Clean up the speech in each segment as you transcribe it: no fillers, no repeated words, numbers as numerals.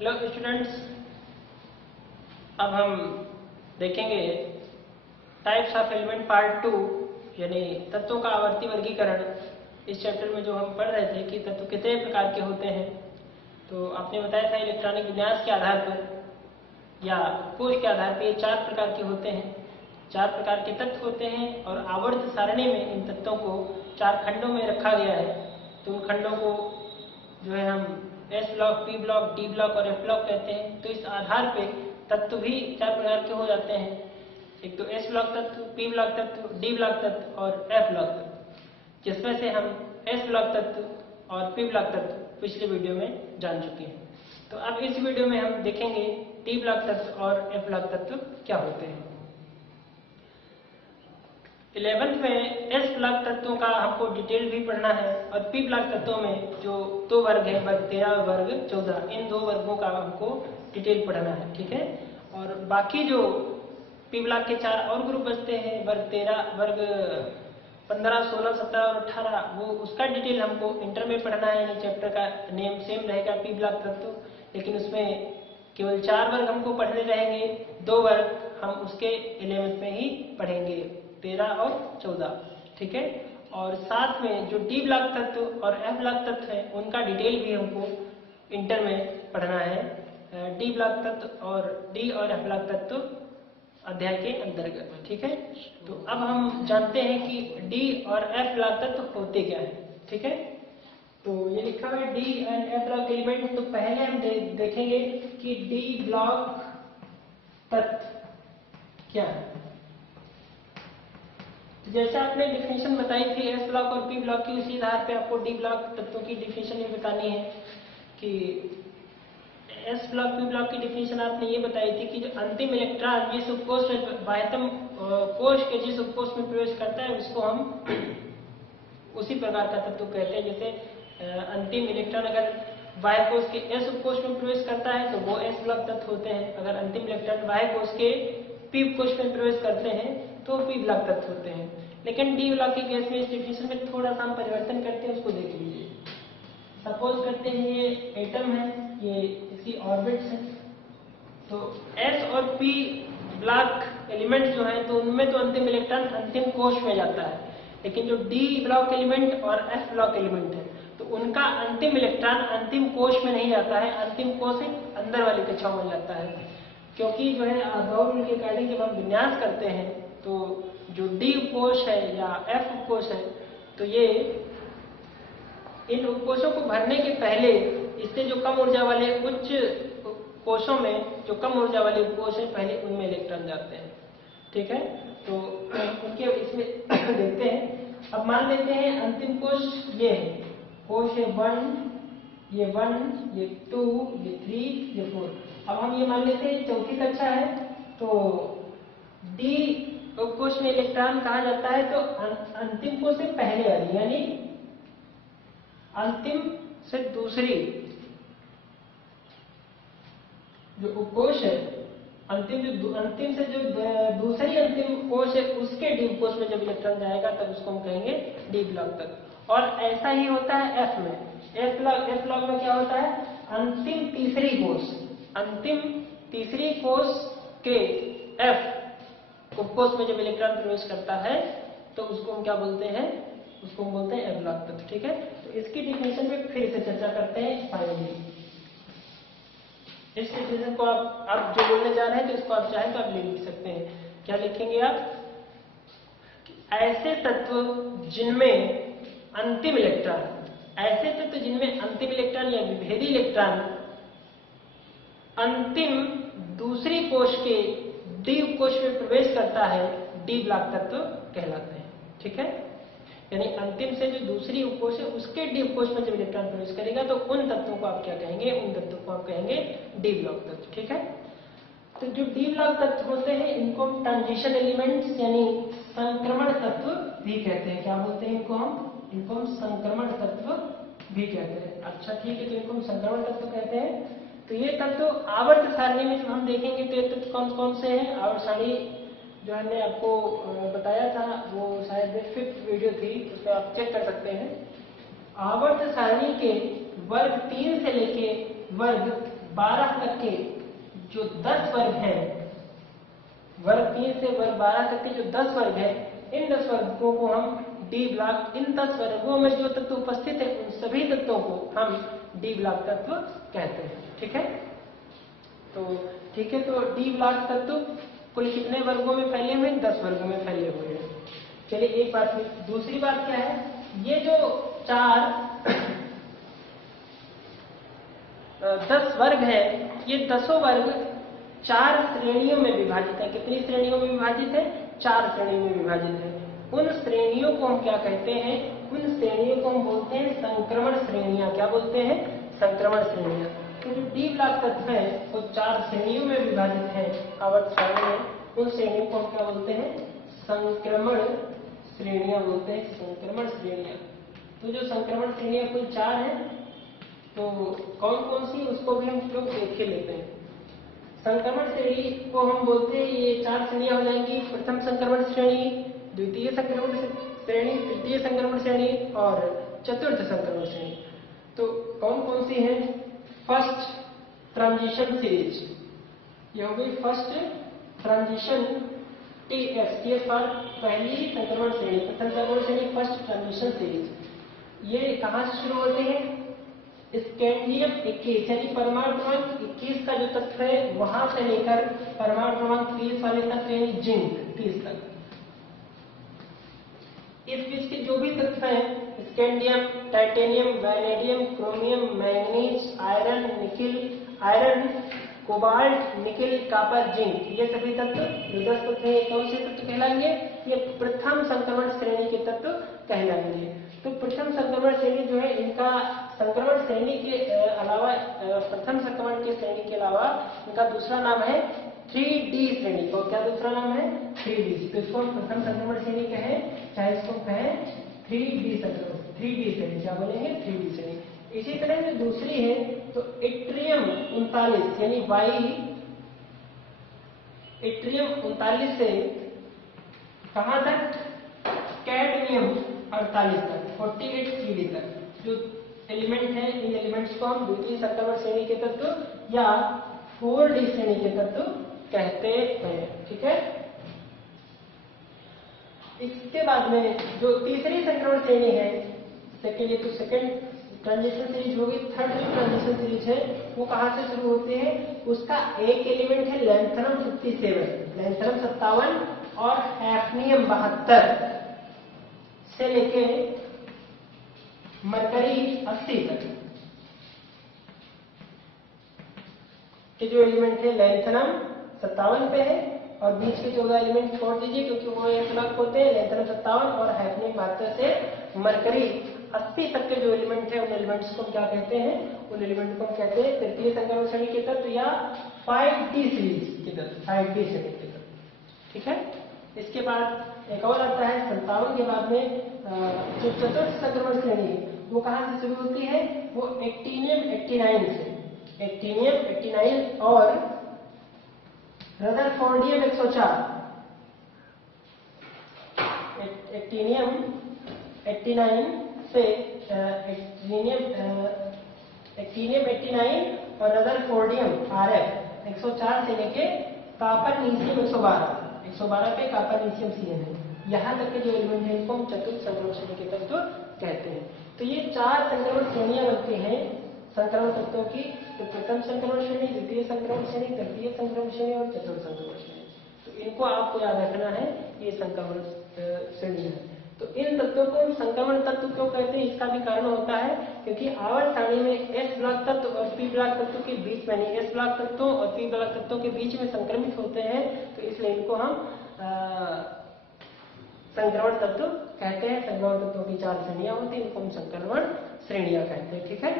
Hello students, अब हम देखेंगे टाइप्स ऑफ एलिमेंट पार्ट 2 यानी तत्वों का आवर्ती वर्गीकरण। इस चैप्टर में जो हम पढ़ रहे थे कि तत्व कितने प्रकार के होते हैं, तो आपने बताया था इलेक्ट्रॉनिक विन्यास के आधार पर या कोश के आधार पर ये 4 प्रकार के होते हैं। 4 प्रकार के तत्व होते हैं और आवर्त सारणी में इन तत्वों को 4 खंडों में रखा गया है। तो उन खंडों को जो है हम S block, P block, D block और एफ ब्लॉक कहते हैं। तो इस आधार पे तत्व भी 4 प्रकार के हो जाते हैं। एक तो एस ब्लॉक तत्व, पी ब्लॉक तत्व, डी ब्लॉक तत्व और एफ ब्लॉक तत्व, जिसमें से हम एस ब्लॉक तत्व और पी ब्लॉक तत्व पिछले वीडियो में जान चुके हैं। तो अब इस वीडियो में हम देखेंगे डी ब्लॉक तत्व और एफ ब्लॉक तत्व क्या होते हैं। 11th में एस ब्लॉक तत्वों का हमको डिटेल भी पढ़ना है और पी ब्लॉक तत्वों में जो 2 वर्ग है, वर्ग 13 और वर्ग 14, इन 2 वर्गों का हमको डिटेल पढ़ना है, ठीक है। और बाकी जो पी ब्लॉक के 4 और ग्रुप बचते हैं, वर्ग 13, वर्ग 15, 16, 17 और 18, वो उसका डिटेल हमको इंटर में पढ़ना है। यानी चैप्टर का नेम सेम रहेगा पी ब्लॉक तत्व, लेकिन उसमें केवल 4 वर्ग हमको पढ़ने रहेंगे। 2 वर्ग हम उसके 11th में ही पढ़ेंगे, 13 और 14, ठीक है। और साथ में जो डी ब्लॉक तत्व और एफ ब्लॉक तत्व है उनका डिटेल भी हमको इंटर में पढ़ना है। डी ब्लॉक तत्व और डी और एफ ब्लॉक तत्व अध्याय के अंतर्गत, ठीक है। तो अब हम जानते हैं कि डी और एफ ब्लॉक तत्व होते क्या है, ठीक है। तो ये लिखा हुआ है D and F block element. तो पहले हम देखेंगे कि डी ब्लॉक तत्व क्या है। जैसे आपने डिफिनेशन बताई थी एस ब्लॉक और पी ब्लॉक की, उसी आधार पे आपको डी ब्लॉक तत्वों की डिफिनेशन ये बतानी है कि एस ब्लॉक, पी ब्लॉक की डिफिनेशन आपने ये बताई थी कि जो अंतिम इलेक्ट्रॉन जिस उपकोष में बाह्यतम कोश के जिस उपकोष में प्रवेश करता है उसको हम उसी प्रकार का तत्व कहते हैं। जैसे अंतिम इलेक्ट्रॉन अगर बाह्य कोश के एस उपकोष में प्रवेश करता है तो वो एस ब्लॉक तत्व होते हैं। अगर अंतिम इलेक्ट्रॉन बाह्य कोश के पी कोश में प्रवेश करते हैं तो पी ब्लॉक तत्व होते हैं। लेकिन डी ब्लॉक के केस में इस डिफिनेशन में थोड़ा सा हम परिवर्तन करते हैं, उसको देख लीजिए। सपोज करते हैं ये एटम है, ये इसकी ऑर्बिट्स है। तो एस और पी ब्लॉक एलिमेंट जो है तो उनमें तो अंतिम इलेक्ट्रॉन अंतिम कोश में जाता है, लेकिन जो डी ब्लॉक एलिमेंट और एफ ब्लॉक एलिमेंट है तो उनका अंतिम इलेक्ट्रॉन अंतिम कोश में नहीं जाता है, अंतिम कोश अंदर वाली कक्षाओं में जाता है। क्योंकि जो है गॉस के अकॉर्डिंग जब हम विन्यास करते हैं तो जो डी उपकोष है या एफ उपकोष है तो ये इन उपकोषों को भरने के पहले इससे जो कम ऊर्जा वाले उच्च कोशों में जो कम ऊर्जा वाले उपकोष है पहले उनमें इलेक्ट्रॉन जाते हैं, ठीक है। तो उनके इसमें देखते हैं। अब मान लेते हैं अंतिम कोश ये है, कोश है 1, ये 1, ये 2, ये 3, ये 4। अब हम ये मान लेते हैं चौथी कक्षा है तो डी कोश में इलेक्ट्रॉन कहा जाता है तो अंतिम कोश से पहले वाली यानी अंतिम से दूसरी जो उपकोष है, अंतिम से जो दूसरी अंतिम कोश है उसके डी कोश में जब इलेक्ट्रॉन जाएगा तब उसको हम कहेंगे डी ब्लॉक तक। और ऐसा ही होता है एफ में। एफ ब्लॉक में क्या होता है, अंतिम तीसरी कोश के एफ उपकोष में जब इलेक्ट्रॉन प्रवेश करता है तो उसको हम क्या बोलते हैं, उसको हम बोलते हैं एफ ब्लॉक तत्व, ठीक है। तो इसकी डिफिनेशन पे फिर से चर्चा करते हैं फाइनली। इस डिफिनेशन को आप जो बोलने जा रहे हैं तो इसको आप चाहें तो आप लिख सकते हैं। क्या लिखेंगे आप, ऐसे तत्व जिनमें अंतिम इलेक्ट्रॉन या विभेदी इलेक्ट्रॉन अंतिम दूसरी कोश के डी कोश में प्रवेश करता है डी ब्लॉक तत्व कहलाते हैं, ठीक है। यानी अंतिम से जो दूसरी उपकोष है उसके डी उपकोष में जब इलेक्ट्रॉन प्रवेश करेगा तो उन तत्वों को आप क्या कहेंगे, उन तत्वों को आप कहेंगे डी ब्लॉक तत्व, ठीक है। तो जो डी ब्लॉक तत्व होते हैं इनको हम ट्रांजिशन एलिमेंट्स यानी संक्रमण तत्व भी कहते हैं। क्या बोलते हैं इनको हम संक्रमण तत्व भी कहते हैं। अच्छा ठीक है, तो इनको हम संक्रमण तत्व कहते हैं। तो ये तत्व आवर्त सारणी में जब हम देखेंगे तो ये तत्व कौन कौन से हैं। आवर्त सारणी जो हमने आपको बताया था वो शायद 5th वीडियो थी, उसको आप चेक कर सकते हैं। आवर्त सारणी के वर्ग 3 से लेके वर्ग 12 तक के जो 10 वर्ग हैं, वर्ग 3 से वर्ग 12 तक के जो 10 वर्ग हैं, इन 10 वर्गों को हम डी ब्लॉक, इन 10 वर्गों में जो तत्व उपस्थित है उन सभी तत्वों को हम डी ब्लॉक तत्व कहते हैं। ठीक है, तो ठीक है, तो डी ब्लॉक तत्व कुल कितने वर्गों में फैले हुए हैं? 10 वर्गों में फैले हुए हैं। चलिए एक बात। दूसरी बात क्या है, ये जो 10 वर्ग है, ये 10 वर्ग 4 श्रेणियों में विभाजित है। कितनी श्रेणियों में विभाजित है? 4 श्रेणियों में विभाजित है। उन श्रेणियों को हम क्या कहते हैं? उन श्रेणियों को हम बोलते हैं संक्रमण श्रेणियां। क्या बोलते हैं? संक्रमण श्रेणियां। तो जो डी ब्लॉक तत्व है वो 4 श्रेणियों में विभाजित है आवर्त सारणी में। उन श्रेणियों को हम क्या बोलते हैं? संक्रमण श्रेणियां बोलते हैं, संक्रमण श्रेणियां। तो जो संक्रमण श्रेणियां कुल 4 हैं, तो कौन कौन सी, उसको भी हम लोग देख के लेते हैं। संक्रमण श्रेणी को हम बोलते हैं, ये 4 श्रेणियां हो जाएंगी। प्रथम संक्रमण श्रेणी, द्वितीय संक्रमण श्रेणी, तृतीय संक्रमण श्रेणी और चतुर्थ संक्रमण श्रेणी। तो कौन कौन सी है? फर्स्ट ट्रांजिशन सीरीज, ये हो गई फर्स्ट ट्रांजिशन TS पर पहली संक्रमण श्रेणी, प्रथम संक्रमण श्रेणी, फर्स्ट ट्रांजिशन सीरीज। ये कहां से शुरू होते हैं? स्कैंडियम 21 यानी परमाणु क्रमांक 21 का जो तत्व है वहां से लेकर परमाणु क्रमांक 30 वाले तत्व यानी जिंक 30 तक। इस बीच के जो भी तत्व हैं, scandium, titanium, vanadium, chromium, manganese, iron, nickel, iron, cobalt, nickel, copper, zinc, ये सभी तत्व जो 10 तत्व हैं, कौन से तत्व कहलाएंगे? ये प्रथम संक्रमण श्रेणी के तत्व कहलाएंगे। तो प्रथम संक्रमण श्रेणी जो है, इनका संक्रमण श्रेणी के अलावा, प्रथम संक्रमण के श्रेणी के अलावा इनका दूसरा नाम है 3D श्रेणी। तो क्या दूसरा नाम है? 3D। तो इसको हम प्रथम संक्रमण श्रेणी कहें, चाहे इसको कहें 3D संक्रमण, 3D श्रेणी। क्या बोलेंगे? 3D श्रेणी। इसी तरह जो दूसरी है तो इट्रियम 39 यानी इट्रियम 39 से कहां तक? कैडमियम 48 तक, 48 CD तक जो एलिमेंट है, इन एलिमेंट्स को हम द्वितीय संक्रमण श्रेणी के तत्व या 4D श्रेणी के तत्व कहते हैं। ठीक है, इसके बाद में जो तीसरी संक्रमण श्रेणी है, सेकेंड, तो सेकेंड ट्रांजिशन सीरीज होगी। थर्ड जो ट्रांजिशन सीरीज है वो कहां से शुरू होते हैं? उसका एक एलिमेंट है लैंथनम 57, लैंथनम 57 और हैफनियम 72 से लेके मरकरी 80 तक के जो एलिमेंट है लैंथनम 57 पे है, और बीच के 14 एलिमेंट छोड़ दीजिए क्योंकि वो एक अलग होते हैं। लैंथनम 57 और हैफनियम 72 से मरकरी 80 तक के जो एलिमेंट है, उन एलिमेंट्स को क्या कहते हैं? उन एलिमेंट को कहते हैं तृतीय संक्रमण श्रेणी के तत्व या 5D सीरीज के तत्व, 5D श्रेणी के तत्व। ठीक है, इसके बाद एक और आता है 57 के बाद में जो चतुर्थ संक्रमण श्रेणी वो कहां से शुरू होती है? वो एक्टिनियम 89 से, एक्टिनियम 89 और रदरफोर्डियम 104, एक्टिनियम 89 से एक्टिनियम 89 और रदरफोर्डियम RF 104 से लेके कॉपर-नीशियम 112 पे कॉपर-नीशियम CN है, यहाँ तक के जो एलिमेंट है इनको हम चतुर्थ संक्रमण श्रेणी के तत्व कहते हैं। तो ये 4 संक्रमण श्रेणियां बनती हैं संक्रमण तत्वों की। तो प्रथम संक्रमण श्रेणी, द्वितीय संक्रमण श्रेणी, तृतीय संक्रमण श्रेणी और चतुर्थ संक्रमण श्रेणी। तो इनको आपको याद रखना है, ये संक्रमण श्रेणी है। तो इन तत्वों को हम संक्रमण तत्व क्यों कहते हैं? इसका भी कारण होता है क्योंकि आवर्त सारणी में S ब्लॉक तत्व और P ब्लॉक तत्व के बीच में, यानी S ब्लॉक तत्वों और P ब्लॉक तत्वों के बीच में संक्रमित होते हैं, तो इसलिए इनको हम संक्रमण तत्व कहते हैं। संक्रमण तत्वों की 4 श्रेणियां होती हैं, इनको हम संक्रमण श्रेणियां कहते हैं। ठीक है,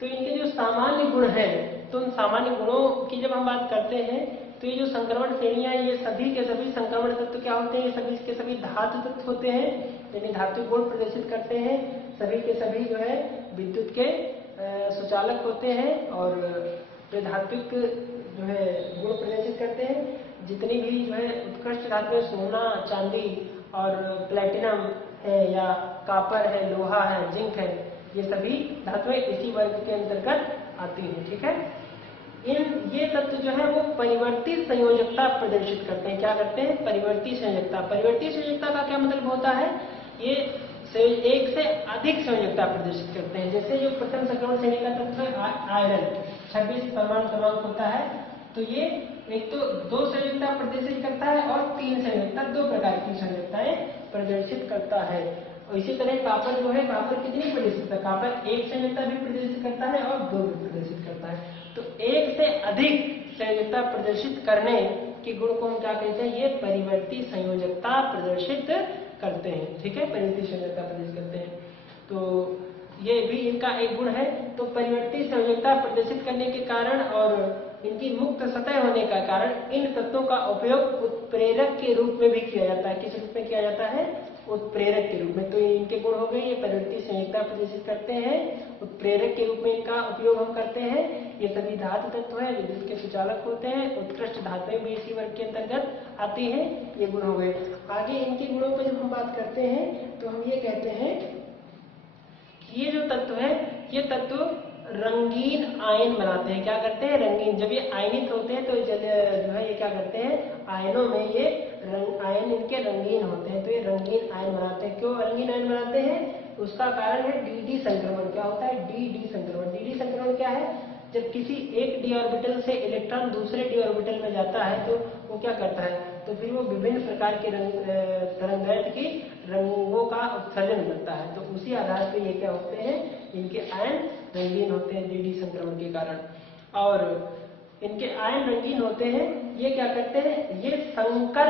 तो इनके जो सामान्य गुण है, तो उन सामान्य गुणों की जब हम बात करते हैं तो ये जो संक्रमण श्रेणियां, ये सभी के सभी संक्रमण तत्व क्या होते हैं? ये सभी के सभी धातु तत्व होते हैं, यानी धातु गुण प्रदर्शित करते हैं। सभी के सभी जो है विद्युत के सुचालक होते हैं और धात्विक जो है गुण प्रदर्शित करते हैं। जितनी भी जो है उत्कृष्ट धातुएं, सोना, चांदी और प्लेटिनम है या कॉपर है, लोहा है, जिंक है, ये सभी धातुएं इसी वर्ग के अंतर्गत आती हैं। ठीक है, ये तत्व जो है वो परिवर्ती संयोजकता प्रदर्शित करते हैं। क्या करते हैं? परिवर्ती संयोजकता। परिवर्ती संयोजकता का क्या मतलब होता है? ये एक से अधिक संयोजकता प्रदर्शित करते हैं। जैसे जो प्रथम संक्रमण श्रेणी का तत्व है आयरन, 26 परमाणु क्रमांक होता है, तो ये एक तो 2 संयोजकता प्रदर्शित करता है और 3 संयोजकता, 2 प्रकार की संयोजकताएं प्रदर्शित करता है। और इसी तरह कापर जो है, कापर कितनी प्रदर्शित करता है? कापर 1 संयोजकता भी प्रदर्शित करता है और 2 भी प्रदर्शित करता है। तो 1 से अधिक संयोजकता प्रदर्शित करने के गुण को हम क्या कहते हैं? ये परिवर्ती संयोजकता प्रदर्शित करते हैं। ठीक है, परिवर्ती संयोजकता प्रदर्शित करते हैं। तो ये भी इनका एक गुण है। तो परिवर्ती संयोजकता प्रदर्शित करने के कारण और इनकी मुक्त सतह होने का कारण इन तत्वों का उपयोग उत्प्रेरक के रूप में भी किया जाता है। किस रूप में किया जाता है? उत्प्रेरक के रूप में। तो इनके गुण हो गए, ये परिवर्ती संयोजकता प्रदर्शित करते हैं, उत्प्रेरक के रूप में इनका उपयोग हम करते हैं। ये सभी धातु तत्व है, विद्युत के सुचालक होते हैं, उत्कृष्ट धातुएं भी इसी वर्ग के अंतर्गत आती हैं। ये गुण हो गए। आगे इनके गुणों पर जब हम बात करते हैं तो हम ये कहते हैं कि ये जो तत्व है, ये तत्व रंगीन आयन बनाते हैं। क्या करते हैं? रंगीन। जब ये आयनित होते हैं तो जो है ये क्या करते हैं? आयनों में ये आयन इनके रंगीन होते हैं। तो ये रंगीन आयन बनाते हैं। क्यों रंगीन आयन बनाते हैं? उसका कारण है डी संक्रमण। क्या होता है? डी संक्रमण। डी संक्रमण क्या है? जब किसी एक डी ऑर्बिटल से इलेक्ट्रॉन दूसरे डी ऑर्बिटल में जाता है तो वो क्या करता है? तो फिर वो विभिन्न प्रकार के तरंगदैर्घ्य की रंगों का उत्सर्जन करता है। तो उसी आधार पर ये क्या होते हैं? इनके आयन रंगीन होते हैं डी संक्रमण के कारण। और इनके आयन रंगीन होते हैं। ये क्या करते हैं? ये संकर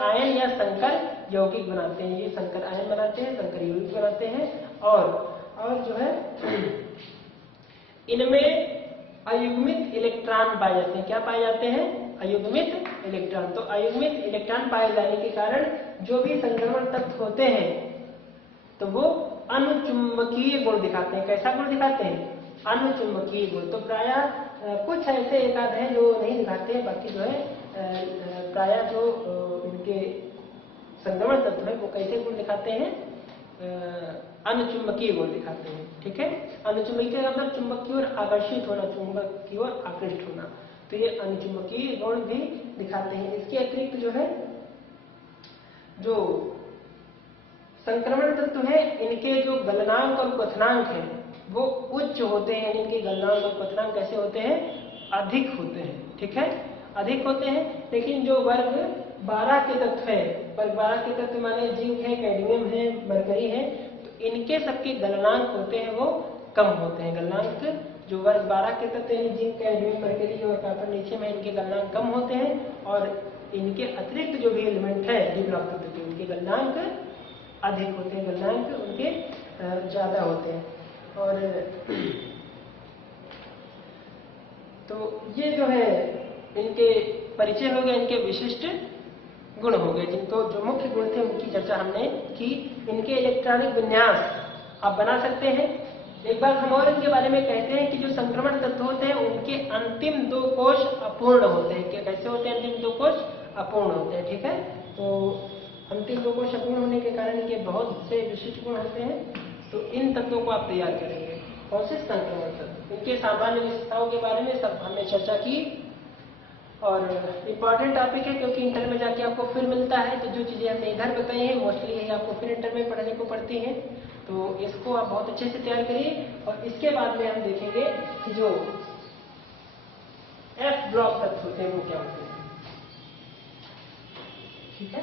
आयन या संकर यौगिक बनाते हैं। ये संकर आयन बनाते हैं, संकर यौगिक बनाते हैं। और जो है इनमें अयुग्मित इलेक्ट्रॉन पाए जाते हैं। क्या पाए जाते हैं? अयुग्मित इलेक्ट्रॉन। तो अयुग्मित इलेक्ट्रॉन पाए जाने के कारण जो भी संक्रमण तत्व होते हैं तो वो अनुचुंबकीय गुण दिखाते हैं। कैसा गुण दिखाते हैं? अनुचुंबकीय गुण। तो प्रायः कुछ ऐसे एकाध हैं जो नहीं दिखाते हैं, बाकी जो है प्रायः जो इनके संक्रमण तत्व है वो कैसे गुण दिखाते हैं? अनुचुंबकीय गुण दिखाते हैं। ठीक है, अनुचुंबकीय का मतलब चुंबक की ओर आकर्षित होना, चुंबक की ओर आकृष्ट होना। तो ये अनुचुंबकीय गुण भी दिखाते हैं। इसके अतिरिक्त जो है जो संक्रमण तत्व है इनके जो गलनांक और क्वथनांक है वो उच्च होते हैं। इनके गलनांक और क्वथनांक कैसे होते हैं? अधिक होते हैं। ठीक है, अधिक होते हैं। लेकिन जो वर्ग 12 के तत्व है, वर्ग 12 के तत्व माने जिंक है, कैडमियम है, मरकरी है, तो इनके सबके गलनांक होते हैं वो कम होते हैं। गलनांक जो वर्ग 12 के तत्व है, जिंक, कैडमियम, मरकरी और कॉपर, नीचे में इनके गलनांक कम होते हैं। और इनके अतिरिक्त जो भी एलिमेंट है डी ब्लॉक तत्व के, उनके गलनांक अधिक होते हैं, गलनांक उनके ज्यादा होते हैं। और तो ये जो है इनके परिचय हो गए, इनके विशिष्ट गुण हो गए। जिनको जो मुख्य गुण थे उनकी चर्चा हमने की। इनके इलेक्ट्रॉनिक विन्यास आप बना सकते हैं। एक बार हम और इनके बारे में कहते हैं कि जो संक्रमण तत्व होते हैं उनके अंतिम 2 कोश अपूर्ण होते हैं। कैसे होते हैं? अंतिम 2 कोश अपूर्ण होते हैं। ठीक है, तो अंतिम 2 कोश अपूर्ण होने के कारण इनके बहुत से विशिष्ट गुण होते हैं। तो इन तत्वों को आप तैयार करेंगे। कौन से? संक्रमण तत्व। इनके सामान्य विशेषताओं के बारे में सब हमने चर्चा की। और इम्पॉर्टेंट टॉपिक है क्योंकि इंटर में जाके आपको फिर मिलता है। तो जो चीजें हमने इधर बताई हैं मोस्टली यही आपको फिर इंटर में पढ़ने को पड़ती हैं। तो इसको आप बहुत अच्छे से तैयार करिए। और इसके बाद में हम देखेंगे कि जो एफ ब्लॉक तत्व होते हैं वो क्या होते हैं। ठीक है,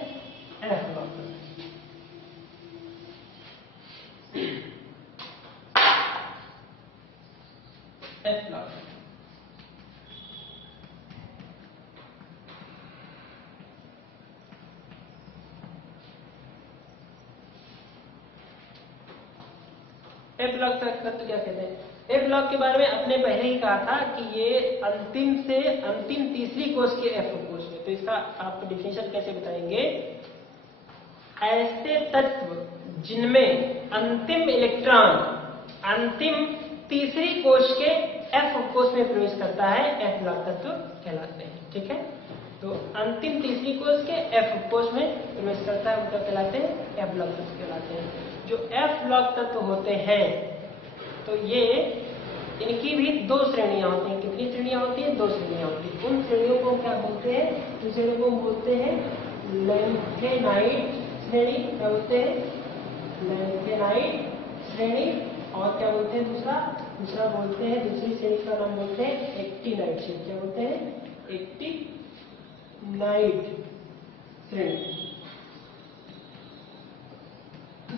एफ ब्लॉक तत्व। एफ ब्लॉक ए ब्लॉक तत्व क्या कहते हैं? ए ब्लॉक के बारे में अपने पहले ही कहा था कि ये अंतिम तीसरी कोश के एफ कोश है। तो इसका आप डिफिनेशन कैसे बताएंगे? ऐसे तत्व जिनमें अंतिम इलेक्ट्रॉन अंतिम तीसरी कोश के एफ कोश में प्रवेश करता है, एफ ब्लॉक तत्व कहलाते हैं। ठीक है, तो अंतिम तीसरी कोश के एफ कोश में प्रवेश करता है, उनका कहलाते हैं एफ ब्लॉक तत्व कहलाते हैं। जो एफ ब्लॉक तत्व होते हैं तो ये इनकी भी दो श्रेणियां होती हैं। कितनी श्रेणियां होती हैं? दो श्रेणियां होती हैं। उन श्रेणियों को क्या बोलते हैं? उन श्रेणियों को बोलते हैं लैंथेनाइड श्रेणी। क्या बोलते हैं? लैंथेनाइड श्रेणी। और क्या बोलते हैं दूसरा बोलते हैं, दूसरी श्रेणी का नाम बोलते हैं एक्टिनाइड श्रेणी। क्या बोलते हैं? एक्टिनाइड श्रेणी।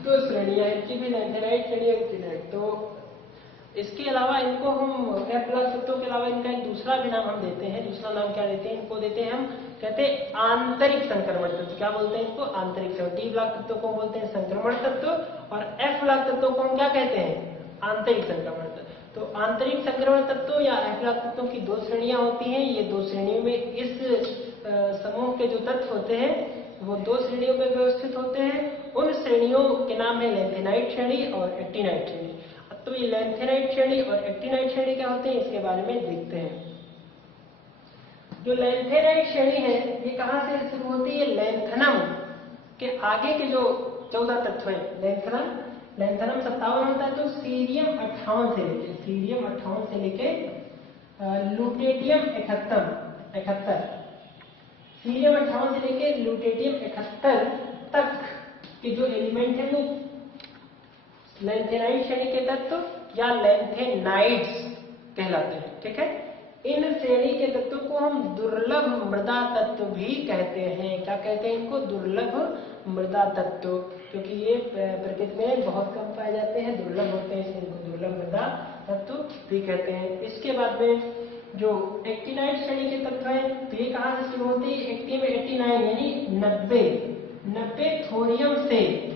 दो श्रेणियां इनकी भी, लैंथेनाइड श्रेणी और एक्टिनाइड। तो इसके अलावा इनको हम एफ ब्लॉक तत्वों के अलावा इनका एक दूसरा भी नाम हम देते हैं। दूसरा नाम क्या देते हैं? इनको देते हैं हम, कहते हैं आंतरिक संक्रमण तत्व। क्या बोलते हैं इनको? आंतरिक तत्व। डी ब्लॉक तत्व को बोलते हैं संक्रमण तत्व और एफ ब्लॉक तत्व को हम क्या कहते हैं? आंतरिक संक्रमण तत्व। तो आंतरिक संक्रमण तत्व या एफ ब्लॉक तत्वों की दो श्रेणियां होती हैं। ये दो श्रेणियों में इस समूह के जो तत्व होते हैं वो दो श्रेणियों में व्यवस्थित होते हैं। उन श्रेणियों के नाम है लैंथेनाइड श्रेणी और एक्टिनाइड श्रेणी। तो ये लैंथेनाइड श्रेणी और एक्टिनाइड श्रेणी क्या होते हैं इसके बारे में देखते हैं। जो लैंथेनाइड श्रेणी है ये कहां से शुरू होती है? लैंथनम के आगे के जो 14 तत्व हैं। लैंथनम 57 होता है, तो सीरियम 58 से लेके लुटेटियम 71 सीरियम 58 से लेके लुटेटियम 71 तक के जो एलिमेंट है वो लैंथेनाइड श्रेणी के तत्व या लैंथेनाइड्स कहलाते हैं। ठीक है, इन श्रेणी के तत्वों को हम दुर्लभ मृदा तत्व भी कहते हैं। क्या कहते हैं इनको? दुर्लभ मृदा तत्व, क्योंकि ये प्रकृति में बहुत कम पाए जाते हैं, दुर्लभ होते हैं, इसलिए इनको दुर्लभ मृदा तत्व भी कहते हैं। इसके बाद में जो एक्टिनाइड श्रेणी के तत्व है तो ये कहां से शुरू होती है? 89 यानी 90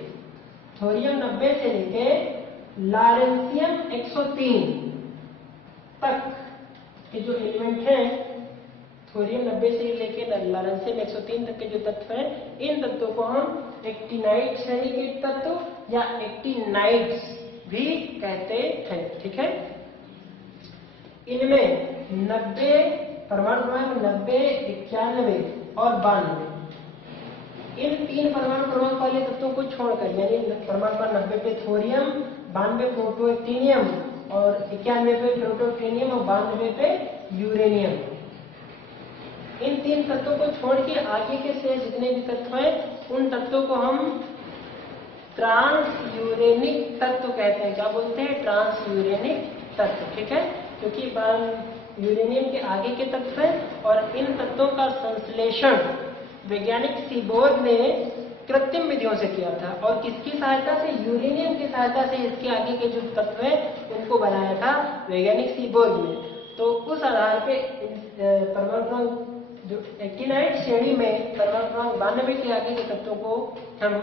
थोरियम 90 से लेके लारेंसियम 103 तक के जो एलिमेंट हैं, थोरियम 90 से लेके लारेंसियम 103 तक के जो तत्व हैं, इन तत्वों को हम एक्टिनाइड श्रेणी के तत्व या एक्टिनाइड्स भी कहते हैं। ठीक है, इनमें 90 परमाणु क्रमांक 90, 91 और 92 इन तीन परमाणु क्रमांक वाले तत्वों को छोड़कर, यानी परमाणु क्रमांक 90 पे थोरियम, 92 प्रोटोएक्टिनियम और 91 पे प्रोटोट्रिनियम और 92 पे यूरेनियम, इन तीन तत्वों को छोड़ के आगे के शेष जितने भी तत्व हैं उन तत्वों को हम ट्रांस यूरेनिक तत्व कहते हैं। क्या बोलते हैं? ट्रांस यूरेनिक तत्व। ठीक है, क्योंकि यूरेनियम के आगे के तत्व हैं और इन तत्वों का संश्लेषण वैज्ञानिक सीबोर्ग ने कृत्रिम विधियों से किया था और किसकी सहायता से? यूरेनियम की सहायता से इसके आगे के जो तत्व हैं उनको बनाया था वैज्ञानिक सीबोर्ग ने। तो उस आधार पे परमाणु जो एक्टिनाइड श्रेणी में परमाणु क्रमांक 92 के आगे के तत्वों को हम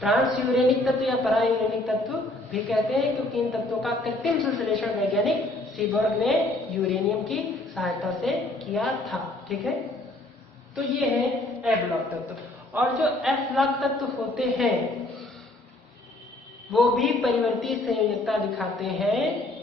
ट्रांस यूरेनिक तत्व या परा यूरेनिक तत्व भी कहते हैं, क्योंकि इन तत्वों का कृत्रिम संश्लेषण वैज्ञानिक सीबोर्ग ने यूरेनियम की सहायता से किया था। ठीक है, तो ये है एफ ब्लॉक तत्व। और जो एफ ब्लॉक तत्व होते हैं वो भी परिवर्ती संयोजकता दिखाते हैं।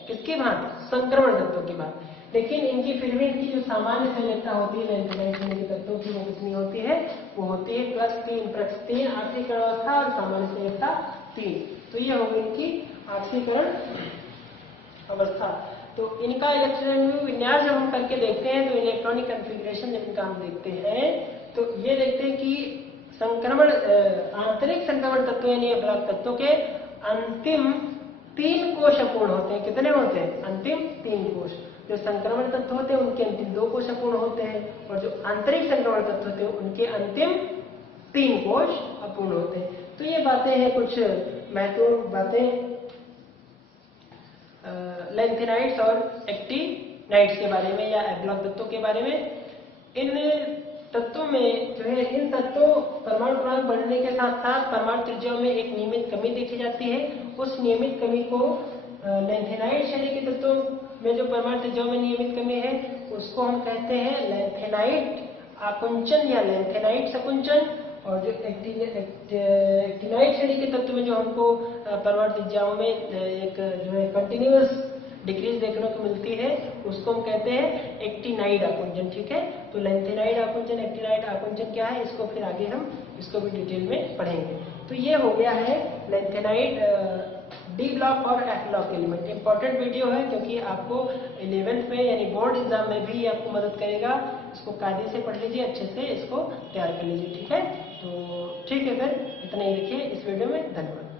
किसकी बात? संक्रमण तत्वों की बात। लेकिन इनकी फिर भी इनकी जो सामान्य संयोजकता होती है लैंथेनाइड श्रेणी के तत्वों की वो कितनी होती है? वो होती है +3 आक्सीकरण अवस्था और सामान्य संयोजकता 3। तो ये होगी इनकी आक्सीकरण अवस्था। तो इनका इलेक्ट्रॉन विन्यास जब हम करके देखते हैं तो इलेक्ट्रॉनिक कॉन्फ़िगरेशन जब इनका हम देखते हैं तो ये देखते हैं कि संक्रमण आंतरिक संक्रमण तत्व यानी ब्लॉक तत्वों के अंतिम 3 कोश अपूर्ण होते हैं। कितने होते हैं? अंतिम 3 कोश। जो संक्रमण तत्व होते हैं उनके अंतिम 2 कोश अपूर्ण होते हैं और जो आंतरिक संक्रमण तत्व होते हैं उनके अंतिम 3 कोश अपूर्ण होते हैं। तो ये बातें हैं कुछ महत्वपूर्ण बातें लैंथेनाइड्स और एक्टिनाइड्स के बारे में या एफ ब्लॉक तत्वों के बारे में। इन तत्वों में जो है इन तत्वों परमाणु क्रमांक बढ़ने के साथ साथ परमाणु त्रिज्याओं में एक नियमित कमी देखी जाती है। उस नियमित कमी को लैंथेनाइड श्रेणी के तत्वों में जो परमाणु त्रिज्याओं में नियमित कमी है उसको हम कहते हैं लैंथेनाइड आकुंचन या लैंथेनाइड संकुंचन। और जो एक्टिनाइड श्रेणी के तत्व में जो हमको परमाणु त्रिज्याओं में एक जो है कंटिन्यूअस डिक्रीज देखने को मिलती है उसको हम कहते हैं एक्टिनाइड आकुंचन। ठीक है, तो लैंथेनाइड आकुंचन, एक्टिनाइड आकुंचन क्या है इसको फिर आगे हम इसको भी डिटेल में पढ़ेंगे। तो ये हो गया है लैंथेनाइड डी ब्लॉक और F block element. Important video है क्योंकि आपको 11th में यानी बोर्ड एग्जाम में भी आपको मदद करेगा। इसको कायदे से पढ़ लीजिए, अच्छे से इसको तैयार कर लीजिए, ठीक है। तो ठीक है, फिर इतना ही रखिए इस वीडियो में। धन्यवाद।